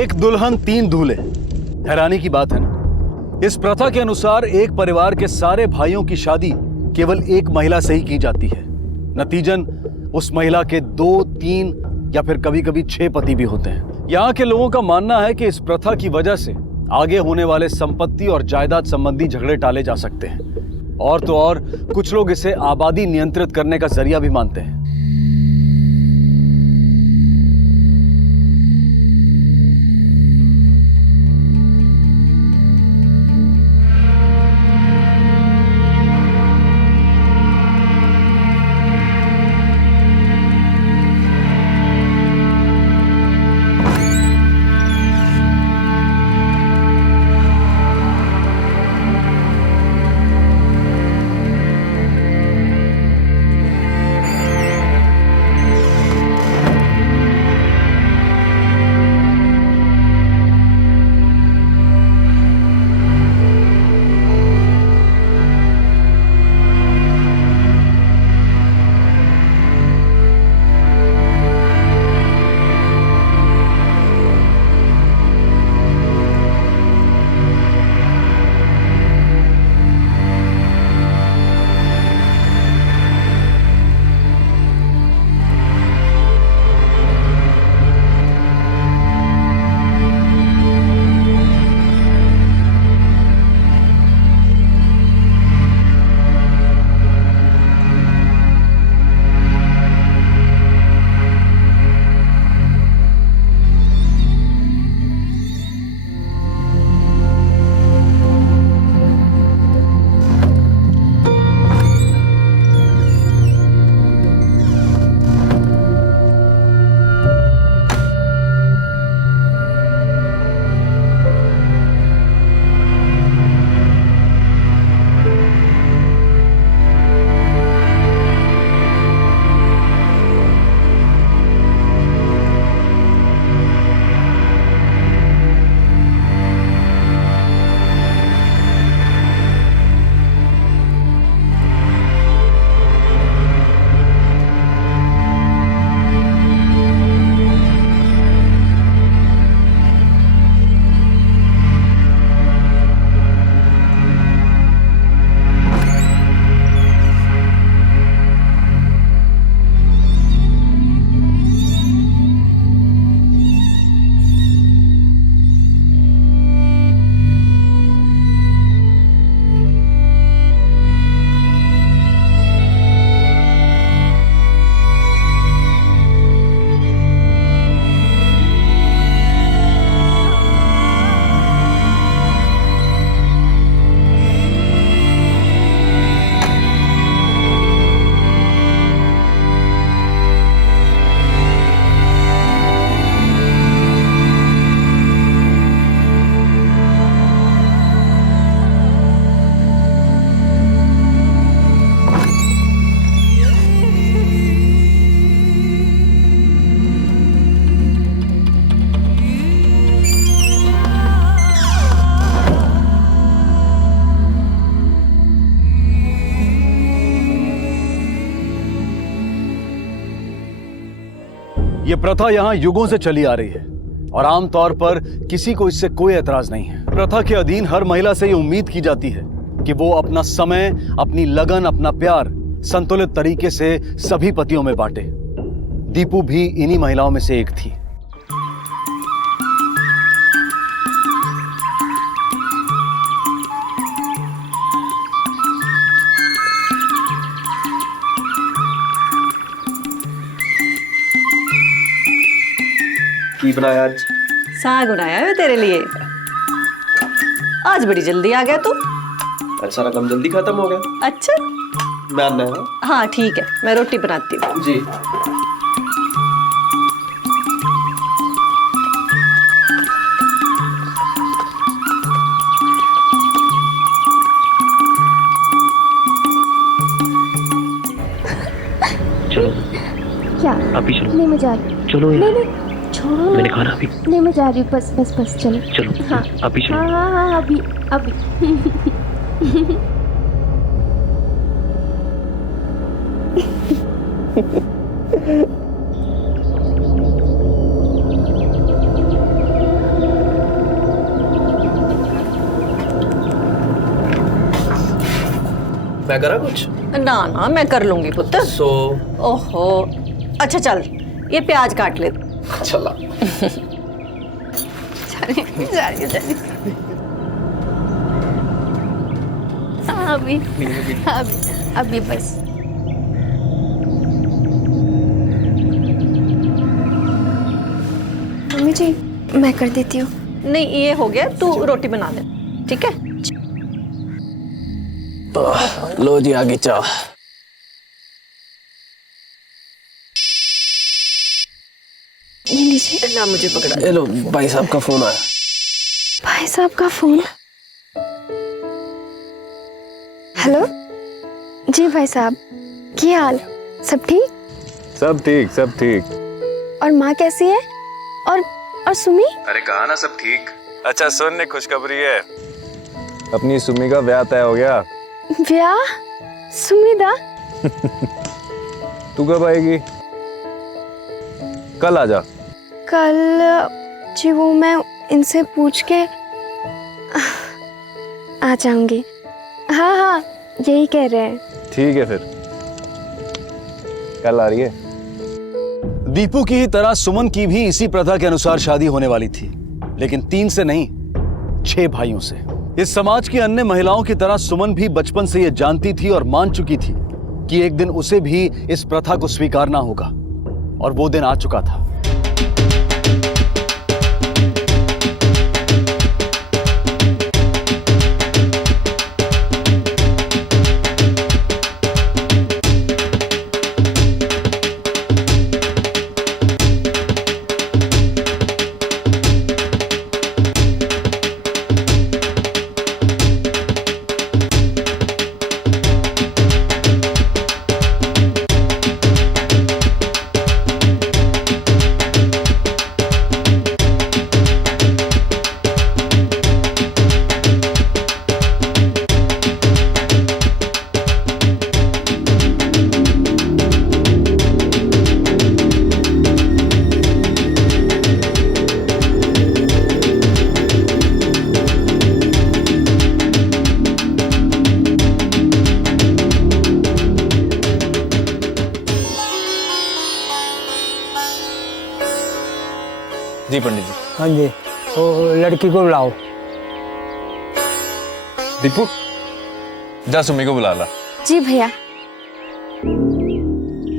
एक दुल्हन तीन दूल्हे, हैरानी की बात है ना। इस प्रथा के अनुसार एक परिवार के सारे भाइयों की शादी केवल एक महिला से ही की जाती है। नतीजन उस महिला के 2, 3 या फिर कभी कभी 6 पति भी होते हैं। यहाँ के लोगों का मानना है कि इस प्रथा की वजह से आगे होने वाले संपत्ति और जायदाद संबंधी झगड़े टाले जा सकते हैं। और तो और कुछ लोग इसे आबादी नियंत्रित करने का जरिया भी मानते हैं। ये प्रथा यहाँ युगों से चली आ रही है और आमतौर पर किसी को इससे कोई एतराज नहीं है। प्रथा के अधीन हर महिला से ये उम्मीद की जाती है कि वो अपना समय, अपनी लगन, अपना प्यार संतुलित तरीके से सभी पतियों में बांटे। दीपू भी इन्हीं महिलाओं में से एक थी। की बनाया आज? साग बनाया है तेरे लिए। आज बड़ी जल्दी आ गया तू। आज सारा काम जल्दी खत्म हो गया। अच्छा मैं आना है। हाँ ठीक है, मैं रोटी बनाती हूँ। जी। चलो। क्या? अभी चलो। नहीं मैं जा रही हूँ। चलो नहीं नहीं छोड़ो। मैंने खाना अभी। नहीं मैं जा रही हूँ, बस बस बस चलो। चलो। हाँ अभी चलो। हाँ हाँ हाँ अभी अभी। मैं करा कुछ? ना ना मैं कर लूंगी पुत्र। ओहो अच्छा चल ये प्याज काट ले। चला। जानिए अभी बस। मम्मी जी मैं कर देती हूँ। नहीं ये हो गया तू रोटी बना ले ठीक है। लो जी आगे चाह। ये लीजिए। ना मुझे पकड़ा। ये लो भाई साहब का फोन आया। भाई साहब का फोन। हेलो जी भाई साहब क्या हाल सब ठीक? सब ठीक सब ठीक। और माँ कैसी है? और सुमी? अरे कहा ना सब ठीक। अच्छा सुन ने खुशखबरी है, अपनी सुमी का ब्याह तय हो गया। ब्याह? सुमी दा? तू कब आएगी? कल आ जा। कल जी वो मैं इनसे पूछ के आ जाऊंगी। हाँ हाँ यही कह रहे हैं। ठीक है फिर कल आ रही है। दीपू की ही तरह सुमन की भी इसी प्रथा के अनुसार शादी होने वाली थी, लेकिन 3 से नहीं 6 भाइयों से। इस समाज की अन्य महिलाओं की तरह सुमन भी बचपन से यह जानती थी और मान चुकी थी कि एक दिन उसे भी इस प्रथा को स्वीकारना होगा, और वो दिन आ चुका था। जी पंडित जी। हाँ जी तो लड़की को बुलाओ। दीपू जा सुमी को बुला ला। जी भैया।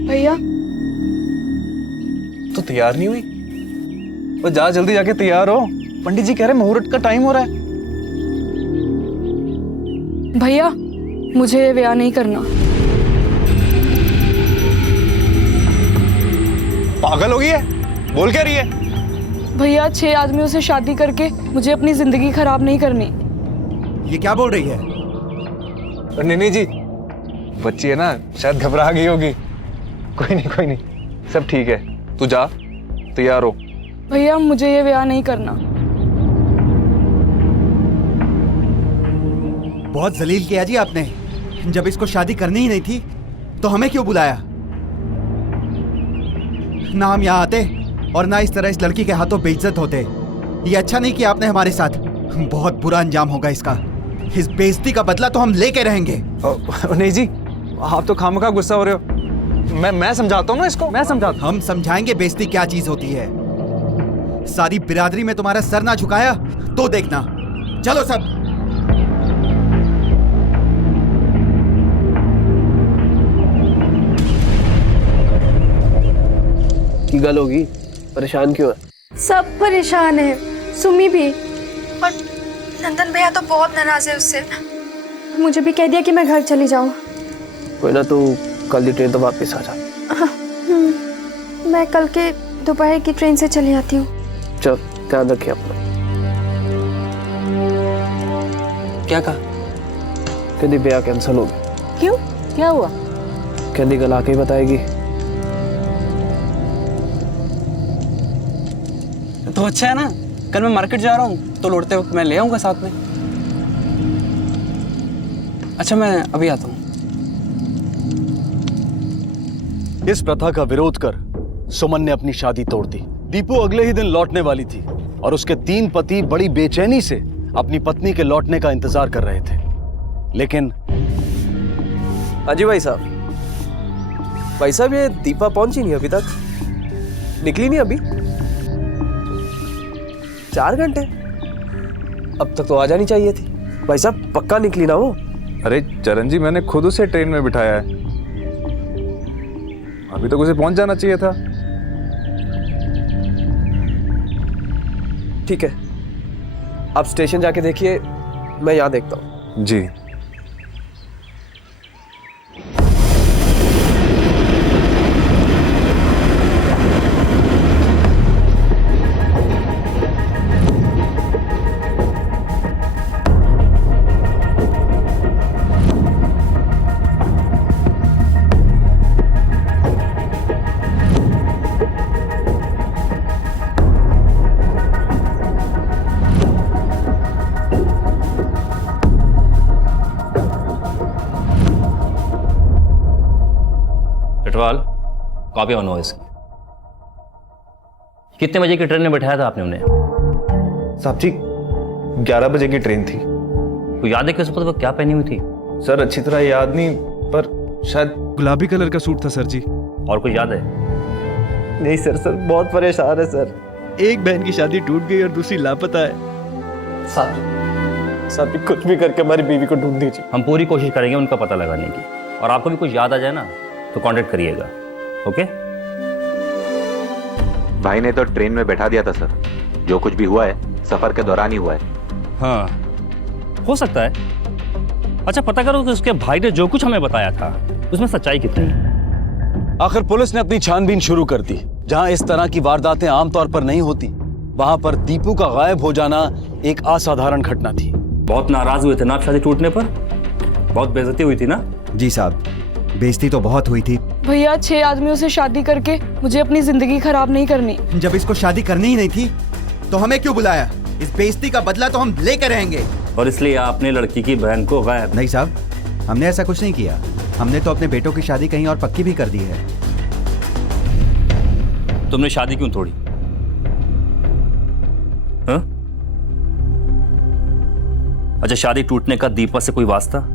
भैया तो तैयार नहीं हुई? वो जा जल्दी जाके तैयार हो, पंडित जी कह रहे मुहूर्त का टाइम हो रहा है। भैया मुझे ये ब्याह नहीं करना। पागल हो गई है, बोल क्या रही है? भैया 6 आदमियों से शादी करके मुझे अपनी जिंदगी खराब नहीं करनी। ये क्या बोल रही है? नहीं जी, बच्ची है ना, शायद घबरा गई होगी। कोई नहीं सब ठीक है, तू जा तैयार हो। भैया मुझे ये ब्याह नहीं करना। बहुत जलील किया जी आपने। जब इसको शादी करनी ही नहीं थी तो हमें क्यों बुलाया? ना हम यहाँ आते और ना इस तरह इस लड़की के हाथों बेइज्जत होते। ये अच्छा नहीं किया आपने हमारे साथ। बहुत बुरा अंजाम होगा इसका। इस बेइज्जती का बदला तो हम लेके रहेंगे। नहीं जी, आप तो खामखा गुस्सा हो रहे हो। मैं समझाता हूँ ना इसको, मैं समझाता। हम समझाएंगे बेइज्जती क्या चीज होती है। सारी बिरादरी में तुम्हारा सर ना झुकाया तो देखना। चलो सब। की गल होगी, परेशान क्यों है? सब परेशान है, सुमी भी। और नंदन भैया तो बहुत नाराज है उससे। मुझे भी कह दिया कि मैं घर चली जाऊं। कोई ना, तू कल की ट्रेन तो वापस आ जा। मैं कल के दोपहर की ट्रेन से चली आती हूँ। चल ध्यान रखिए अपना। क्या कहा? कहती ब्याह कैंसिल हो गया। क्यों क्या हुआ? कहती कल आके ही बताएगी। तो अच्छा है ना, कल मैं मार्केट जा रहा हूँ तो लौटते वक्त मैं ले आऊंगा साथ में। अच्छा मैं अभी आता हूँ। इस प्रथा का विरोध कर सुमन ने अपनी शादी तोड़ दी। दीपू अगले ही दिन लौटने वाली थी और उसके 3 पति बड़ी बेचैनी से अपनी पत्नी के लौटने का इंतजार कर रहे थे, लेकिन हाँ जी भाई साहब। भाई साहब ये दीपा पहुंची नहीं अभी तक, निकली नहीं अभी। 4 घंटे, अब तक तो आ जानी चाहिए थी। भाई साहब पक्का निकली ना वो? अरे चरण जी, मैंने खुद उसे ट्रेन में बिठाया है, अभी तक उसे पहुंच जाना चाहिए था। ठीक है, आप स्टेशन जाके देखिए, मैं यहाँ देखता हूँ। जी। पेट्रोल कॉपी ऑन हो इसकी। कितने बजे की ट्रेन में बैठाया था आपने उन्हें? साहब जी 11 बजे की ट्रेन थी। तो याद है कि उस वक्त वो क्या पहनी हुई थी? सर अच्छी तरह याद नहीं, पर शायद गुलाबी कलर का सूट था सर जी। और कुछ याद है? नहीं सर, बहुत परेशान है सर। एक बहन की शादी टूट गई और दूसरी लापता है। साहब कुछ भी करके हमारी बीवी को ढूंढ दीजिए। हम पूरी कोशिश करेंगे उनका पता लगाने की, और आपको भी कुछ याद आ जाए ना तो कांटेक्ट करिएगा। ओके? भाई ने तो ट्रेन में बैठा दिया था सर। जो कुछ भी हुआ है सफर के दौरान ही हुआ है। हाँ, हो सकता है। अच्छा, पता करो कि उसके भाई ने जो कुछ हमें बताया था उसमें सच्चाई कितनी है। आखिर पुलिस ने अपनी छानबीन शुरू कर दी। जहां इस तरह की वारदातें आमतौर पर नहीं होती, वहां पर दीपू का गायब हो जाना एक असाधारण घटना थी। बहुत नाराज हुए थे ना आप शादी टूटने पर? बहुत बेइज्जती हुई थी ना? जी साहब, बेइज्जती तो बहुत हुई थी। भैया 6 आदमियों से शादी करके मुझे अपनी जिंदगी खराब नहीं करनी। जब इसको शादी करनी ही नहीं थी तो हमें क्यों बुलाया? इस बेइज्जती का बदला तो हम लेकर रहेंगे। और इसलिए आपने लड़की की बहन को गायब? नहीं साहब, हमने ऐसा कुछ नहीं किया। हमने तो अपने बेटों की शादी कहीं और पक्की भी कर दी है। तुमने शादी क्यों तोड़ी? हाँ? अच्छा, शादी टूटने का दीपा से कोई वास्ता?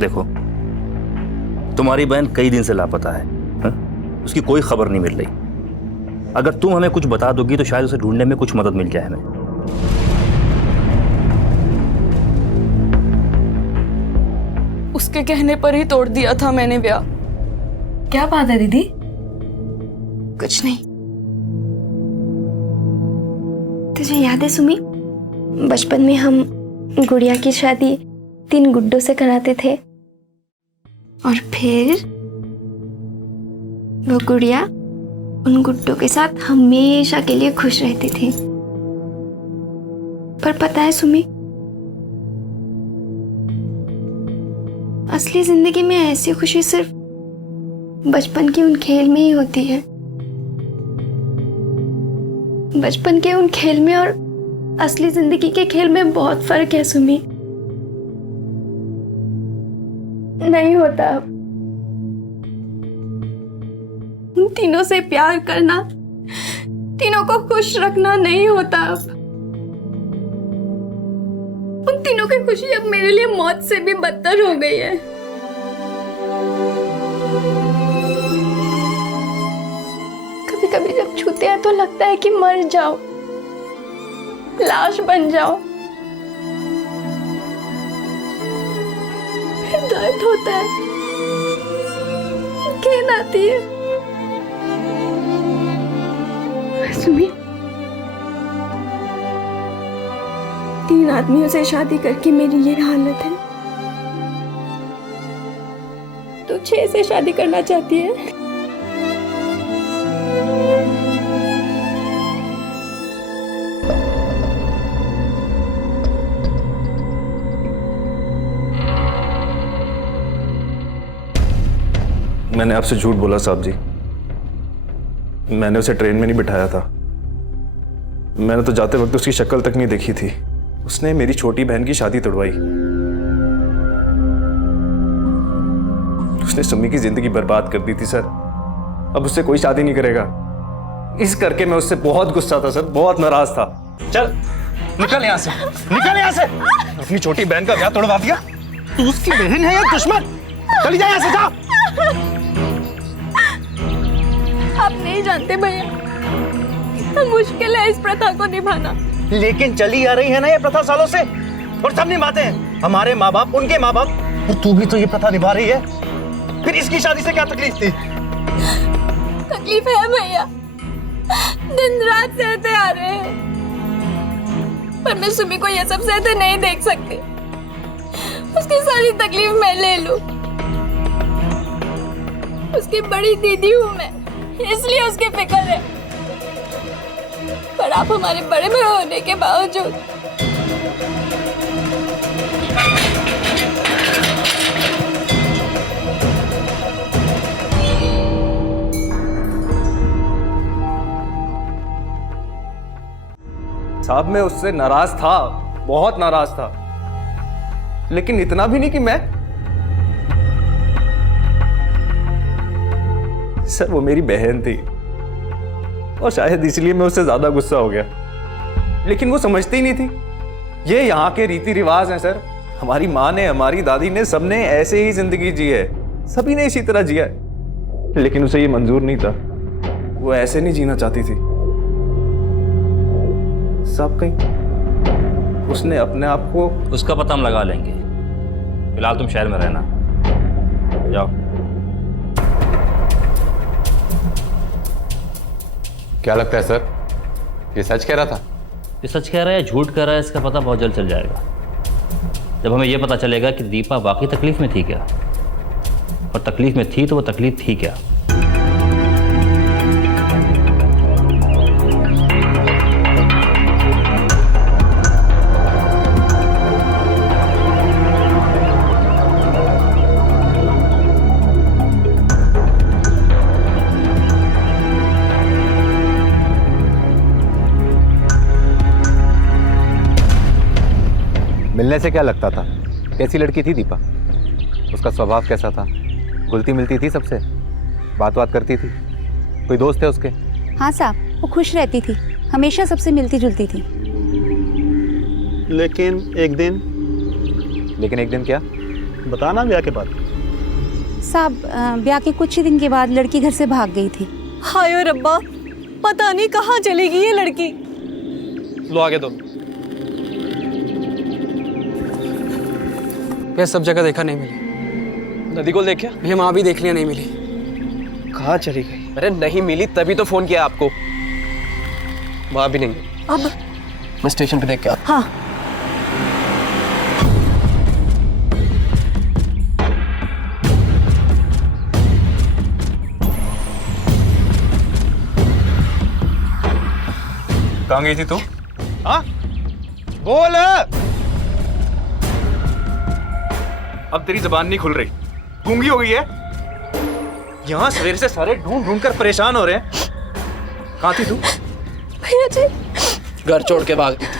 देखो, तुम्हारी बहन कई दिन से लापता है, हा? उसकी कोई खबर नहीं मिल रही। अगर तुम हमें कुछ बता दोगी तो शायद उसे ढूंढने में कुछ मदद मिल जाए हमें। उसके कहने पर ही तोड़ दिया था मैंने ब्याह। क्या बात है दीदी? कुछ नहीं। तुझे याद है सुमी, बचपन में हम गुड़िया की शादी 3 गुड्डों से कराते थे, और फिर वो गुड़िया उन गुड्डों के साथ हमेशा के लिए खुश रहती थी। पर पता है सुमी, असली जिंदगी में ऐसी खुशी सिर्फ बचपन के उन खेल में ही होती है। बचपन के उन खेल में और असली जिंदगी के खेल में बहुत फर्क है सुमी। नहीं होता अब। उन तीनों से प्यार करना, तीनों को खुश रखना नहीं होता अब। उन तीनों की खुशी अब मेरे लिए मौत से भी बदतर हो गई है। कभी कभी जब छूते हैं तो लगता है कि मर जाओ, लाश बन जाओ। फिर दर्द होता है, घिन आती है। सुमी, 3 आदमियों से शादी करके मेरी ये हालत है। तू 6 से शादी करना चाहती है? मैंने आपसे झूठ बोला साहब जी। मैंने उसे ट्रेन में नहीं बिठाया था। मैंने तो जाते वक्त उसकी शक्ल तक नहीं देखी थी। उसने मेरी छोटी बहन की शादी तोड़वाई। उसने सुम्मी की जिंदगी बर्बाद कर दी थी सर। अब उससे कोई शादी नहीं करेगा। इस करके मैं उससे बहुत गुस्सा था सर, बहुत नाराज था। चल निकल यहाँ से, निकल यहाँ से। अपनी छोटी बहन का ब्याह तोड़वा दिया। तू उसकी बहन है या दुश्मन? चली जा यहाँ से, जा। आप नहीं जानते भैया, कितना मुश्किल है इस प्रथा को निभाना। लेकिन चली आ रही है ना ये प्रथा सालों से, और सब निभाते हैं। हमारे माँ बाप, उनके माँ बाप, और तू भी तो ये प्रथा निभा रही है। फिर इसकी शादी से क्या तकलीफ थी? तकलीफ है भैया, दिन रात सहते आ रहे हैं, पर मैं सुमी को ये सब सहते नहीं देख सकती। उसकी सारी तकलीफ मैं ले लूं। उसकी बड़ी दीदी हूं मैं, इसलिए उसकी फिक्र है। पर आप हमारे बड़े भाई होने के बावजूद साहब मैं उससे नाराज था, बहुत नाराज था, लेकिन इतना भी नहीं कि मैं। सर वो मेरी बहन थी और शायद इसलिए मैं उससे ज्यादा गुस्सा हो गया, लेकिन वो समझती ही नहीं थी। ये यहाँ के रीति रिवाज हैं सर। हमारी माँ ने, हमारी दादी ने, सबने ऐसे ही जिंदगी जी है, सभी ने इसी तरह जिया है, लेकिन उसे ये मंजूर नहीं था। वो ऐसे नहीं जीना चाहती थी। सब कहीं उसने अपने आप को। उसका पता हम लगा लेंगे, फिलहाल तुम शहर में रहना, जाओ। क्या लगता है सर, ये सच कह रहा था? ये सच कह रहा है, झूठ कह रहा है, इसका पता बहुत जल्द चल जाएगा। जब हमें यह पता चलेगा कि दीपा वाकई तकलीफ में थी क्या, और तकलीफ में थी तो वो तकलीफ थी क्या। मिलने से क्या लगता था? कैसी लड़की थी दीपा? उसका स्वभाव कैसा था? घुलती मिलती थी सबसे? बात करती थी? कोई दोस्त है उसके? हाँ साहब, वो खुश रहती थी, हमेशा सबसे मिलती जुलती थी। लेकिन एक दिन क्या? बताना ब्याह के बाद। साहब, ब्याह के कुछ ही दिन के बाद लड़की घर से भाग गई थी। हाय रब्बा, पता नहीं कहाँ चली गई ये लड़की। लो आगे दो। भैया सब जगह देखा, नहीं मिली। नदी को देखा? भैया वहाँ भी देख लिया, नहीं मिली। कहाँ चली गई? अरे नहीं मिली तभी तो फोन किया आपको। वहाँ भी नहीं। अब मैं स्टेशन पे देख के आता। हाँ, कहाँ गई थी तू? हाँ बोल। अब तेरी जबान नहीं खुल रही, गूंगी हो गई है। यहाँ सवेर से सारे ढूंढ ढूंढ कर परेशान हो रहे हैं। कहाँ थी तू? भैया जी घर छोड़ के भाग गई थी।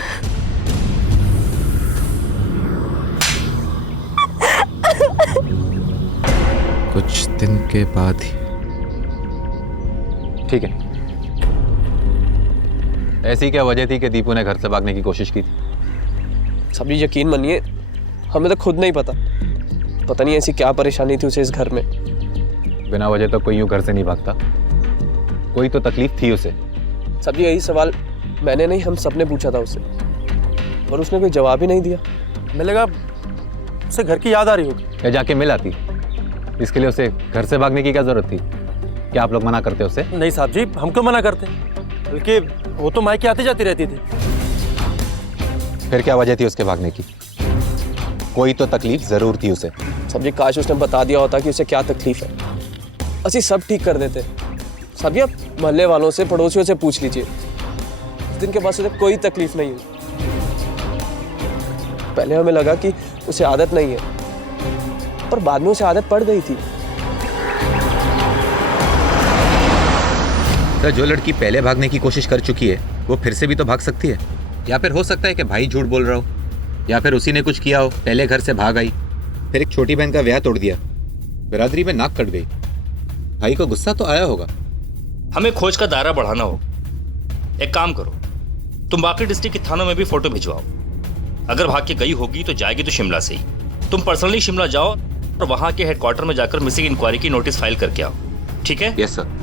कुछ दिन के बाद ही। ठीक है, ऐसी क्या वजह थी कि दीपू ने घर से भागने की कोशिश की थी? सभी यकीन मानिए, हमें तो खुद नहीं पता नहीं ऐसी क्या परेशानी थी उसे इस घर में। बिना वजह तो कोई यूं घर से नहीं भागता, कोई तो तकलीफ थी उसे। सभी यही सवाल मैंने नहीं, हम सबने पूछा था उससे, और उसने कोई जवाब ही नहीं दिया। हमें लगा उसे घर की याद आ रही होगी। या जाके मिल आती, इसके लिए उसे घर से भागने की क्या जरूरत थी? क्या आप लोग मना करते उसे? नहीं साहब जी, हम क्यों मना करते, बल्कि वो तो मायके आती जाती रहती थी। फिर क्या वजह थी उसके भागने की? कोई तो तकलीफ जरूर थी उसे। सब जी काश उसने बता दिया होता कि उसे क्या तकलीफ है, ਅਸੀਂ सब ठीक कर देते। सभी आप मोहल्ले वालों से, पड़ोसियों से पूछ लीजिए, उस दिन के बाद उसे कोई तकलीफ नहीं हुई। पहले हमें लगा कि उसे आदत नहीं है, पर बाद में उसे आदत पड़ गई थी। तो जो लड़की पहले भागने की कोशिश कर चुकी है वो फिर से भी तो भाग सकती है। या फिर हो सकता है कि भाई झूठ बोल रहा हो, या फिर उसी ने कुछ किया हो, पहले घर से भाग आई, फिर एक छोटी बहन का ब्याह तोड़ दिया, बिरादरी में नाक कट गई। भाई को गुस्सा तो आया होगा। हमें खोज का दायरा बढ़ाना होगा। एक काम करो, तुम बाकी डिस्ट्रिक्ट के थानों में भी फोटो भिजवाओ। अगर भाग के गई होगी तो जाएगी तो शिमला से ही। तुम पर्सनली शिमला जाओ और वहां के हेडक्वार्टर में जाकर मिसिंग इंक्वायरी की नोटिस फाइल करके आओ। ठीक है? Yes sir.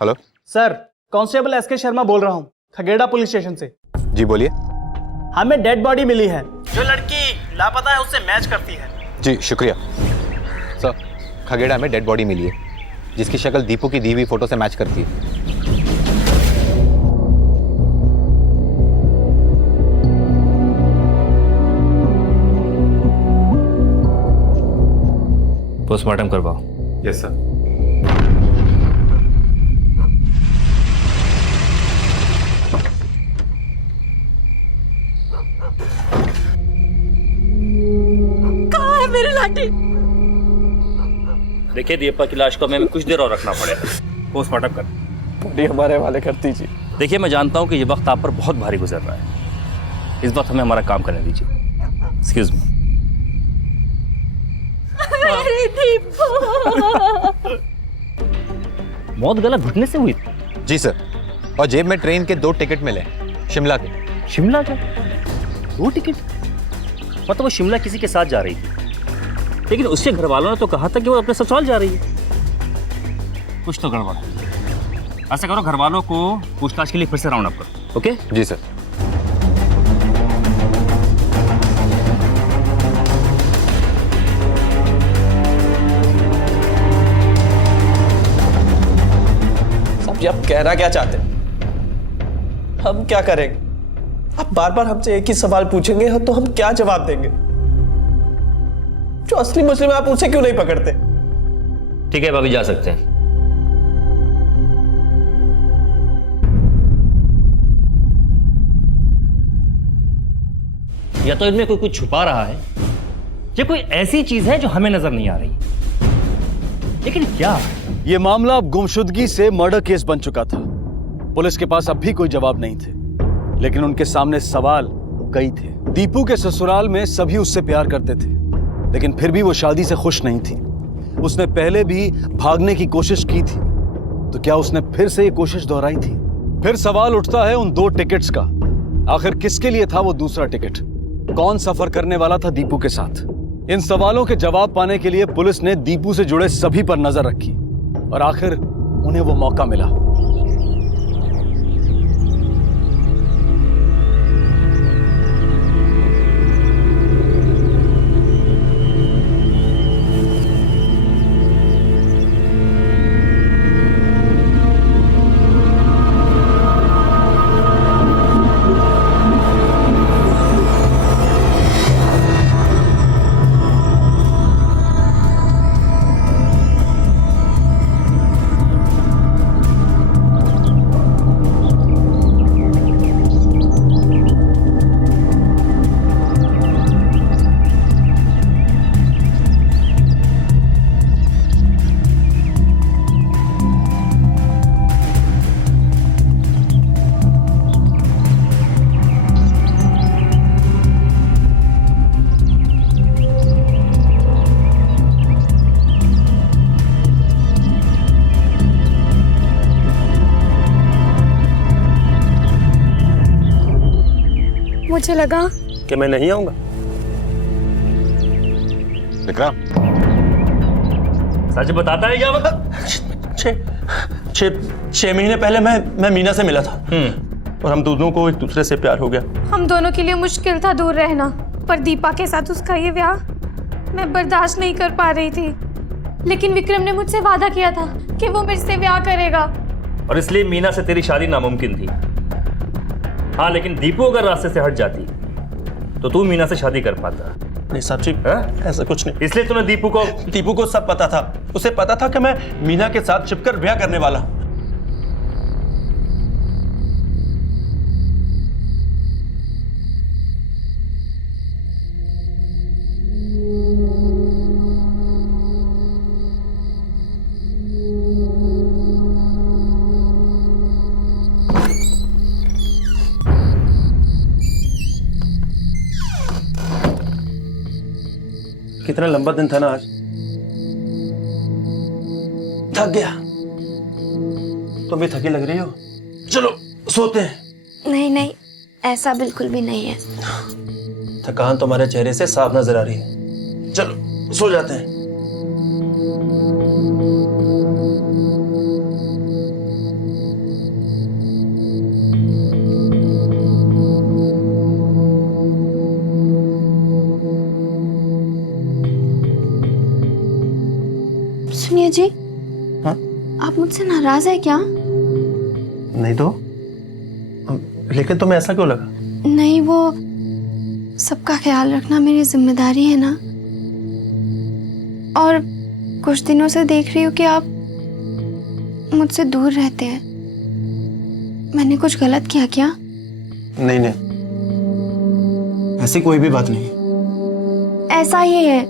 Hello sir, constable SK Sharma बोल रहा हूँ, खगेड़ा पुलिस स्टेशन से। जी बोलिए। हमें डेड बॉडी मिली है, जो लड़की लापता है उससे मैच करती है। जी शुक्रिया सर। खगेड़ा में डेड बॉडी मिली है जिसकी शक्ल दीपू की दी हुई फोटो से मैच करती है। पोस्टमार्टम करवाओ। Yes sir. कहाँ है मेरी लाठी? देखिए, दीपा की लाश को हमें कुछ देर और रखना पड़ेगा। पोस्टमार्टम कर बॉडी हमारे हवाले कर दीजिए। देखिए, मैं जानता हूँ कि ये वक्त आप पर बहुत भारी गुजर रहा है। इस वक्त हमें हमारा काम करने दीजिए। Excuse me. मेरी दीपू। मौत गला घुटने से हुई? जी सर। और जेब में ट्रेन के 2 टिकट मिले, शिमला के। शिमला के 2 टिकट? मतलब वो शिमला किसी के साथ जा रही थी, लेकिन उसके घर वालों ने तो कहा था कि वो अपने ससुराल जा रही है। कुछ तो गड़बड़ है। ऐसा करो, घर वालों को पूछताछ के लिए फिर से राउंड अप करो। ओके? जी सर। जी आप कहना क्या चाहते हैं? हम क्या करेंगे? आप बार बार हमसे एक ही सवाल पूछेंगे तो हम क्या जवाब देंगे? जो असली मुस्लिम है आप उसे क्यों नहीं पकड़ते? ठीक है, भाभी जा सकते हैं। या तो इनमें कोई कुछ छुपा रहा है या कोई ऐसी चीज है जो हमें नजर नहीं आ रही, लेकिन क्या? ये मामला अब गुमशुदगी से मर्डर केस बन चुका था। पुलिस के पास अब भी कोई जवाब नहीं थे, लेकिन उनके सामने सवाल कई थे। दीपू के ससुराल में सभी उससे प्यार करते थे, लेकिन फिर भी वो शादी से खुश नहीं थी। उसने पहले भी भागने की कोशिश की थी, तो क्या उसने फिर से ये कोशिश दोहराई थी? फिर सवाल उठता है उन 2 टिकट्स का। आखिर किसके लिए था वो दूसरा टिकट? कौन सफर करने वाला था दीपू के साथ? इन सवालों के जवाब पाने के लिए पुलिस ने दीपू से जुड़े सभी पर नजर रखी और आखिर उन्हें वो मौका मिला। मुझे लगा कि मैं नहीं आऊंगा। विक्रम, सच बताता है क्या? छह महीने पहले मैं मीना से मिला था और हम दोनों को एक दूसरे से प्यार हो गया। हम दोनों के लिए मुश्किल था दूर रहना, पर दीपा के साथ उसका ये ब्याह मैं बर्दाश्त नहीं कर पा रही थी। लेकिन विक्रम ने मुझसे वादा किया था कि वो मेरे से ब्याह करेगा, और इसलिए मीना से तेरी शादी नामुमकिन थी। हाँ, लेकिन दीपू अगर रास्ते से हट जाती तो तू मीना से शादी कर पाता। नहीं साहब जी, ऐसा कुछ नहीं। इसलिए तूने दीपू को सब पता था। उसे पता था कि मैं मीना के साथ छिपकर ब्याह करने वाला। कितना लंबा दिन था ना आज। थक गया। तुम भी थकी लग रही हो, चलो सोते हैं। नहीं नहीं, ऐसा बिल्कुल भी नहीं है। थकान तुम्हारे चेहरे से साफ नजर आ रही है। चलो सो जाते हैं। सुनिए जी। हाँ? आप मुझसे नाराज है क्या? नहीं तो, लेकिन तुम्हें ऐसा क्यों लगा? नहीं, वो सबका ख्याल रखना मेरी जिम्मेदारी है ना। और कुछ दिनों से देख रही हूँ कि आप मुझसे दूर रहते हैं। मैंने कुछ गलत किया क्या? नहीं नहीं, ऐसी कोई भी बात नहीं। ऐसा ही है,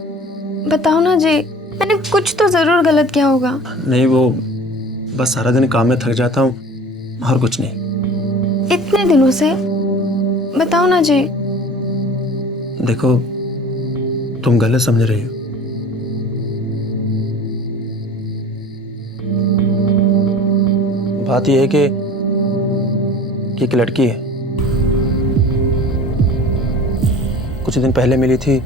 बताओ ना जी, मैंने कुछ तो जरूर गलत किया होगा। नहीं, वो बस सारा दिन काम में थक जाता हूँ और कुछ नहीं। इतने दिनों से, बताओ ना जी। देखो, तुम गलत समझ रही हो। बात यह है कि एक लड़की है, कुछ दिन पहले मिली थी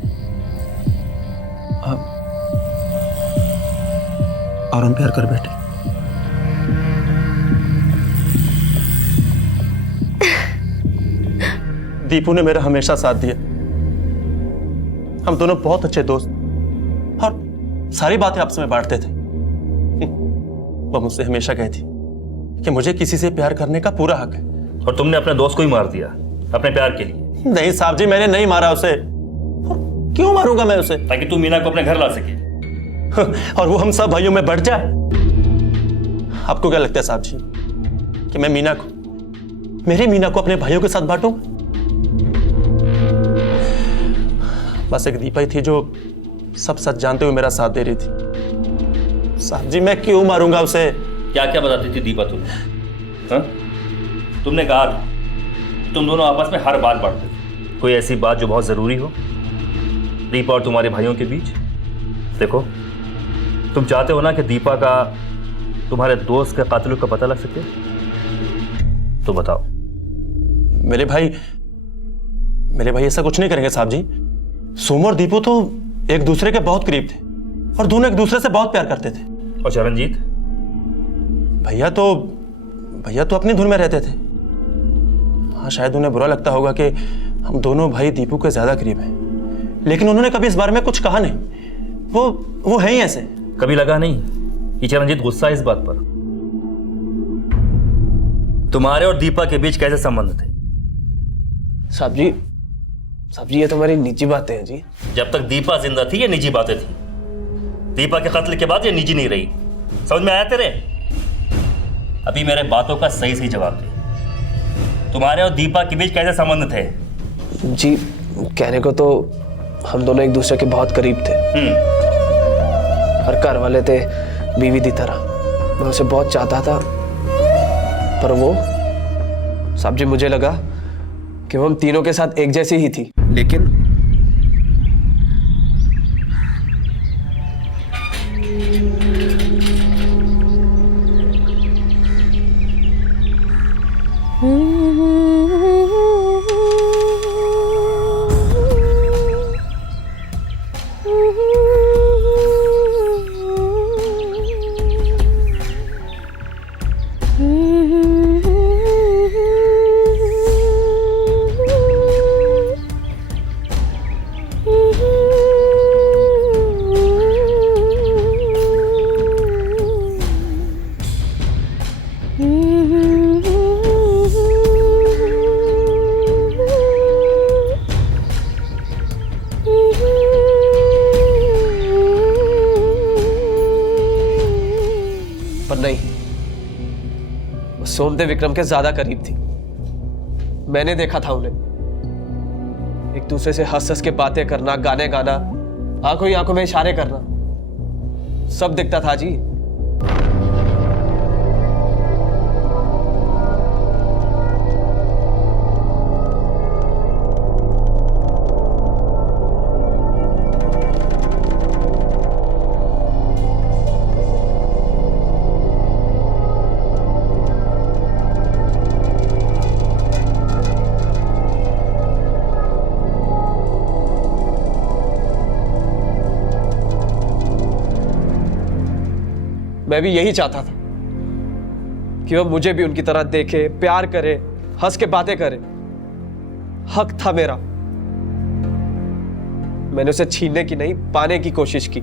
और हम प्यार कर बैठे। दीपू ने मेरा हमेशा साथ दिया। हम दोनों बहुत अच्छे दोस्त और सारी बातें आपस में बांटते थे। वो मुझसे हमेशा कहती कि मुझे किसी से प्यार करने का पूरा हक है। और तुमने अपने दोस्त को ही मार दिया अपने प्यार के लिए? नहीं साहब जी, मैंने नहीं मारा उसे। क्यों मारूंगा मैं उसे? ताकि तू मीना को अपने घर ला सके और वो हम सब भाइयों में बढ़ जाए। आपको क्या लगता है साहब जी कि मैं मेरी मीना को अपने भाइयों के साथ बांटूं? बस एक दीपा ही थी जो सब सच जानते हुए मेरा साथ दे रही थी। साहब जी, मैं क्यों मारूंगा उसे? क्या क्या बताती थी दीपा तुम्हें? हाँ? तुमने कहा था तुम दोनों आपस में हर बात बांटते थे। कोई ऐसी बात जो बहुत जरूरी हो दीपा और तुम्हारे भाइयों के बीच? देखो, तुम चाहते हो ना कि दीपा का तुम्हारे दोस्त के कातिलों का पता लग सके, तो बताओ। मेरे भाई ऐसा कुछ नहीं करेंगे साहब जी। सोमू और दीपू तो एक दूसरे के बहुत करीब थे और दोनों एक दूसरे से बहुत प्यार करते थे। और चरणजीत? भैया तो अपनी धुन में रहते थे। हाँ, शायद उन्हें बुरा लगता होगा कि हम दोनों भाई दीपू के ज्यादा करीब हैं, लेकिन उन्होंने कभी इस बारे में कुछ कहा नहीं। वो है ही ऐसे। कभी लगा नहीं कि चरणजीत गुस्सा है इस बात पर? तुम्हारे और दीपा के बीच कैसे संबंध थे? साहब जी, ये तो हमारी निजी बातें हैं जी। जब तक दीपा जिंदा थी ये निजी बातें थी। दीपा के कत्ल के बाद ये निजी नहीं रही। समझ में आया तेरे? अभी मेरे बातों का सही सही जवाब दे। तुम्हारे और दीपा के बीच कैसे संबंध थे? जी, कहने को तो हम दोनों एक दूसरे के बहुत करीब थे और घर वाले थे बीवी की तरह। मैं उसे बहुत चाहता था, पर वो साहब जी, मुझे लगा कि वो हम तीनों के साथ एक जैसी ही थी। लेकिन पर नहीं, वो सोमदेव विक्रम के ज्यादा करीब थी। मैंने देखा था उन्हें एक दूसरे से हंस हंस के बातें करना, गाने गाना, आंखों ही आंखों में इशारे करना, सब दिखता था जी। मैं भी यही चाहता था कि वो मुझे भी उनकी तरह देखे, प्यार करे, हंस के बातें करे। हक था मेरा। मैंने उसे छीनने की नहीं, पाने की कोशिश की।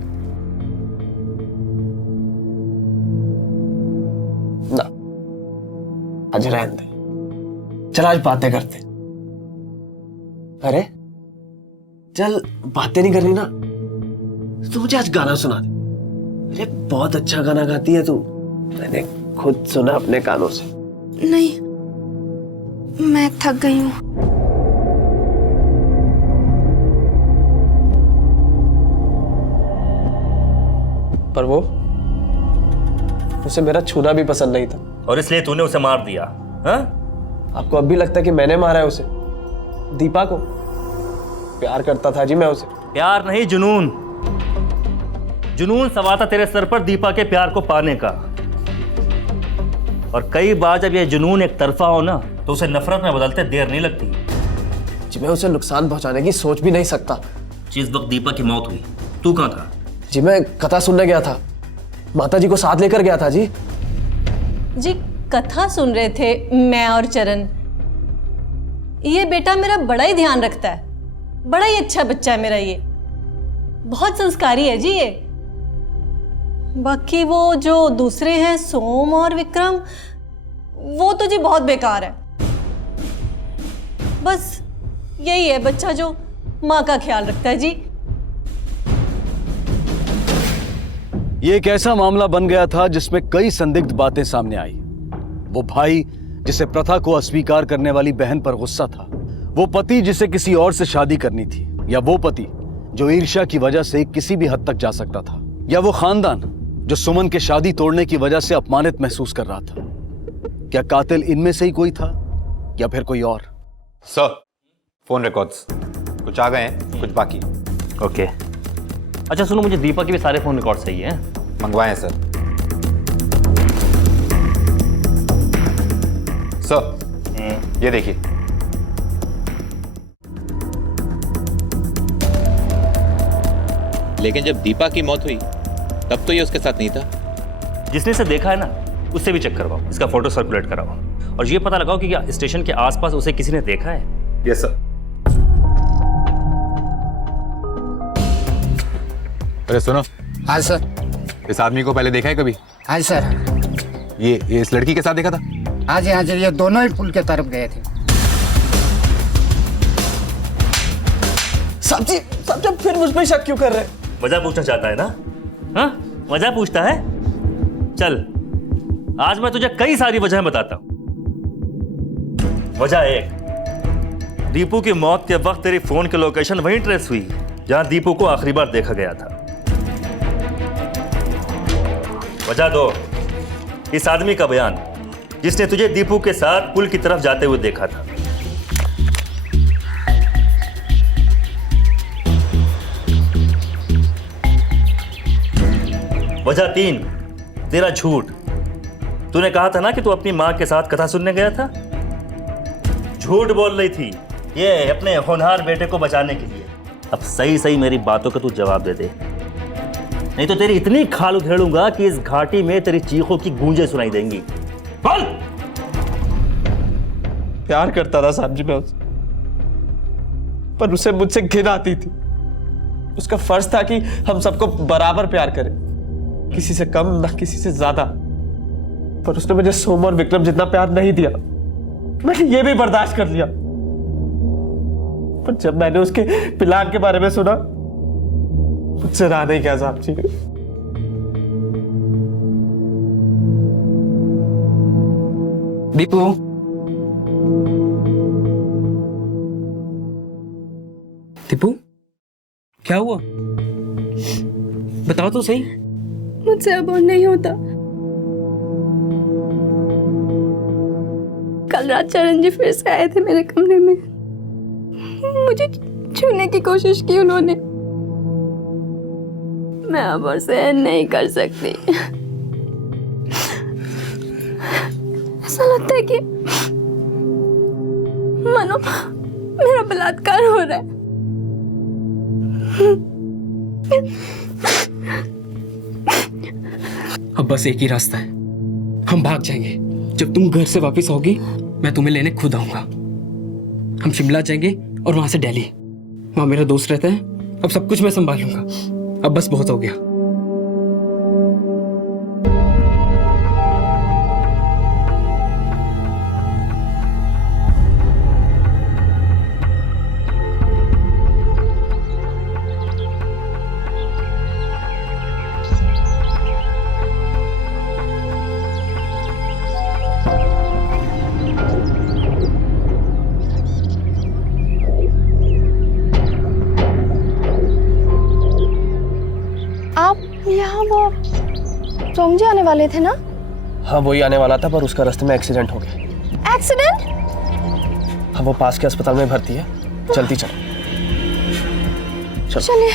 ना, आज रहने दे। चल आज बातें करते। अरे चल, बातें नहीं करनी ना तो मुझे आज गाना सुना दे। अरे बहुत अच्छा गाना गाती है तू, मैंने खुद सुना अपने कानों से। नहीं, मैं थक गई हूँ। पर वो, उसे मेरा छूना भी पसंद नहीं था। और इसलिए तूने उसे मार दिया? हाँ? आपको अब भी लगता है कि मैंने मारा है उसे? दीपा को प्यार करता था जी मैं उसे। प्यार नहीं, जुनून। जुनून सवार था तेरे सर पर दीपा के प्यार को पाने का। और कई बार जब यह जुनून एक तरफा हो ना तो उसे नफरत में बदलते देर नहीं लगती। जी मैं उसे नुकसान पहुंचाने की सोच भी नहीं सकता। जिस वक्त दीपा की मौत हुई तू कहाँ था? जी मैं कथा सुनने गया था, माता जी को साथ लेकर गया था जी। जी कथा सुन रहे थे मैं और चरण। ये बेटा मेरा बड़ा ही ध्यान रखता है, बड़ा ही अच्छा बच्चा है मेरा। ये बहुत संस्कारी है जी ये। बाकी वो जो दूसरे हैं सोम और विक्रम, वो तो जी बहुत बेकार है। बस यही है बच्चा जो माँ का ख्याल रखता है जी। ये एक ऐसा मामला बन गया था जिसमें कई संदिग्ध बातें सामने आई। वो भाई जिसे प्रथा को अस्वीकार करने वाली बहन पर गुस्सा था, वो पति जिसे किसी और से शादी करनी थी, या वो पति जो ईर्ष्या की वजह से किसी भी हद तक जा सकता था, या वो खानदान जो सुमन के शादी तोड़ने की वजह से अपमानित महसूस कर रहा था। क्या कातिल इनमें से ही कोई था या फिर कोई और? सर, फोन रिकॉर्ड्स कुछ आ गए हैं, कुछ बाकी। ओके। अच्छा सुनो, मुझे दीपा के भी सारे फोन रिकॉर्ड चाहिए हैं। मंगवाए सर। सर ये देखिए। लेकिन जब दीपा की मौत हुई तब तो ये उसके साथ नहीं था। जिसने इसे देखा है ना उससे भी चेक करवाओ, इसका फोटो सर्कुलेट कराओ और ये पता लगाओ कि क्या स्टेशन के आसपास उसे किसी ने देखा है। Yes sir. अरे सुनो। हाँ सर। इस आदमी को पहले देखा है कभी? हाँ सर। ये इस लड़की के साथ देखा था? हाँ जी हाँ जी, ये दोनों ही पुल के तरफ गए थे। साहब जी फिर मुझ पे शक क्यों कर रहे हैं? वजह पूछना चाहता है ना? हाँ, वजह पूछता है। चल आज मैं तुझे कई सारी वजह बताता हूं। वजह एक, दीपू की मौत के वक्त तेरी फोन की लोकेशन वहीं ट्रेस हुई जहां दीपू को आखिरी बार देखा गया था। वजह दो, इस आदमी का बयान जिसने तुझे दीपू के साथ पुल की तरफ जाते हुए देखा था। वजह तीन, तेरा झूठ। तूने कहा था ना कि तू अपनी मां के साथ कथा सुनने गया था। झूठ बोल रही थी ये अपने होनहार बेटे को बचाने के लिए। अब सही सही मेरी बातों का तू जवाब दे दे, नहीं तो तेरी इतनी खाल उधेड़ूंगा कि इस घाटी में तेरी चीखों की गूंजें सुनाई देंगी। बोल। प्यार करता था साहब जी मैं उससे, पर उसे मुझसे घिन आती थी। उसका फर्ज था कि हम सबको बराबर प्यार करें, किसी से कम ना किसी से ज्यादा। पर उसने मुझे सोम और विक्रम जितना प्यार नहीं दिया। मैंने ये भी बर्दाश्त कर लिया, पर जब मैंने उसके प्लान के बारे में सुना मुझसे रहा नहीं गया साहब जी। दीपू, दीपू क्या हुआ? बताओ तो सही। मुझसे अब और नहीं होता। कल रात चरण जी फिर से आए थे मेरे कमरे में। मुझे छूने की कोशिश की उन्होंने। मैं अब और सहन नहीं कर सकती। ऐसा लगता है कि मानो मेरा बलात्कार हो रहा है। अब बस एक ही रास्ता है, हम भाग जाएंगे। जब तुम घर से वापस आओगी मैं तुम्हें लेने खुद आऊंगा। हम शिमला जाएंगे और वहां से दिल्ली। वहां मेरा दोस्त रहता है। अब सब कुछ मैं संभालूंगा। अब बस बहुत हो गया। यहाँ वो सोमजी आने वाले थे ना? हाँ वही आने वाला था, पर उसका रास्ते में एक्सीडेंट हो गया। एक्सीडेंट? हाँ वो पास के अस्पताल में भर्ती है। जल्दी चलो। चलिए।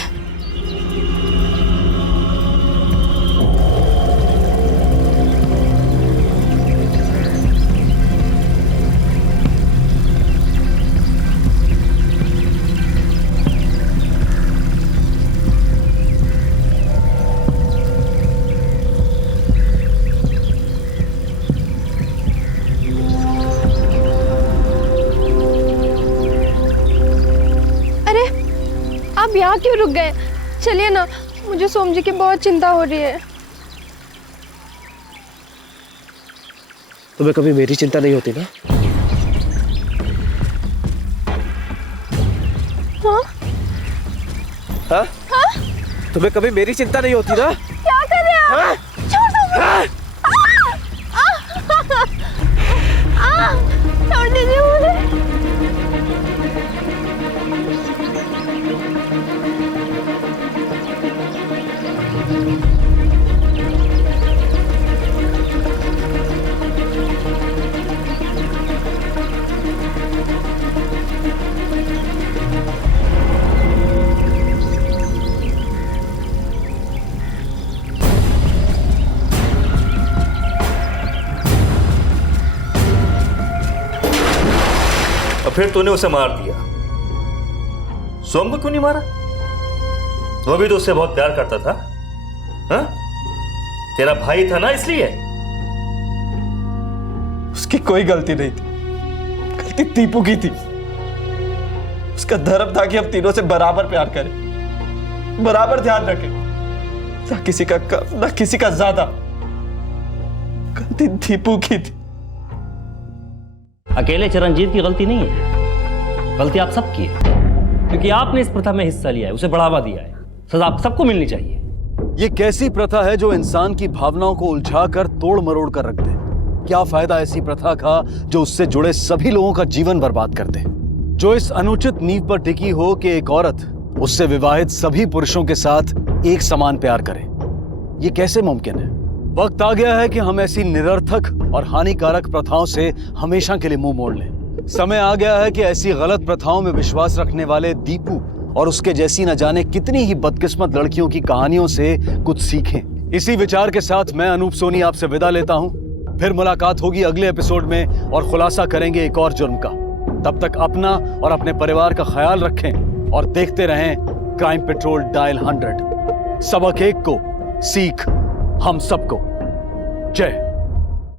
आप यहाँ क्यों रुक गए? चलिए ना, मुझे सोमजी की बहुत चिंता हो रही है। तुम्हें कभी मेरी चिंता नहीं होती ना? हाँ? हाँ? हाँ? तुम्हें कभी मेरी चिंता नहीं होती ना? क्या कर रहे हैं आप? छोड़ दो मुझे। छोड़ दीजिए मुझे। फिर तूने उसे मार दिया। सोम को क्यों नहीं मारा? वो भी तो उससे बहुत प्यार करता था। हाँ? तेरा भाई था ना, इसलिए। उसकी कोई गलती नहीं थी, गलती दीपू की थी। उसका धर्म था कि हम तीनों से बराबर प्यार करें, बराबर ध्यान रखें, ना किसी का कम ना किसी का ज्यादा। गलती दीपू की थी। अकेले चरणजीत की गलती नहीं है, गलती आप सबकी है, क्योंकि आपने इस प्रथा में हिस्सा लिया है, उसे बढ़ावा दिया है। सजा आप सबको मिलनी चाहिए। ये कैसी प्रथा है जो इंसान की भावनाओं को उलझाकर तोड़ मरोड़ कर रख दे? क्या फायदा ऐसी प्रथा का जो उससे जुड़े सभी लोगों का जीवन बर्बाद कर दे? जो इस अनुचित नींव पर टिकी हो कि एक औरत उससे विवाहित सभी पुरुषों के साथ एक समान प्यार करे। ये कैसे मुमकिन है? वक्त आ गया है कि हम ऐसी निरर्थक और हानिकारक प्रथाओं से हमेशा के लिए मुंह मोड़ लें। समय आ गया है कि ऐसी गलत प्रथाओं में विश्वास रखने वाले दीपू और उसके जैसी न जाने कितनी ही बदकिस्मत लड़कियों की कहानियों से कुछ सीखें। इसी विचार के साथ मैं अनूप सोनी आपसे विदा लेता हूं। फिर मुलाकात होगी अगले एपिसोड में और खुलासा करेंगे एक और जुर्म का। तब तक अपना और अपने परिवार का ख्याल रखें और देखते रहें क्राइम पेट्रोल डायल 100। सबक एक को, सीख हम सबको। जय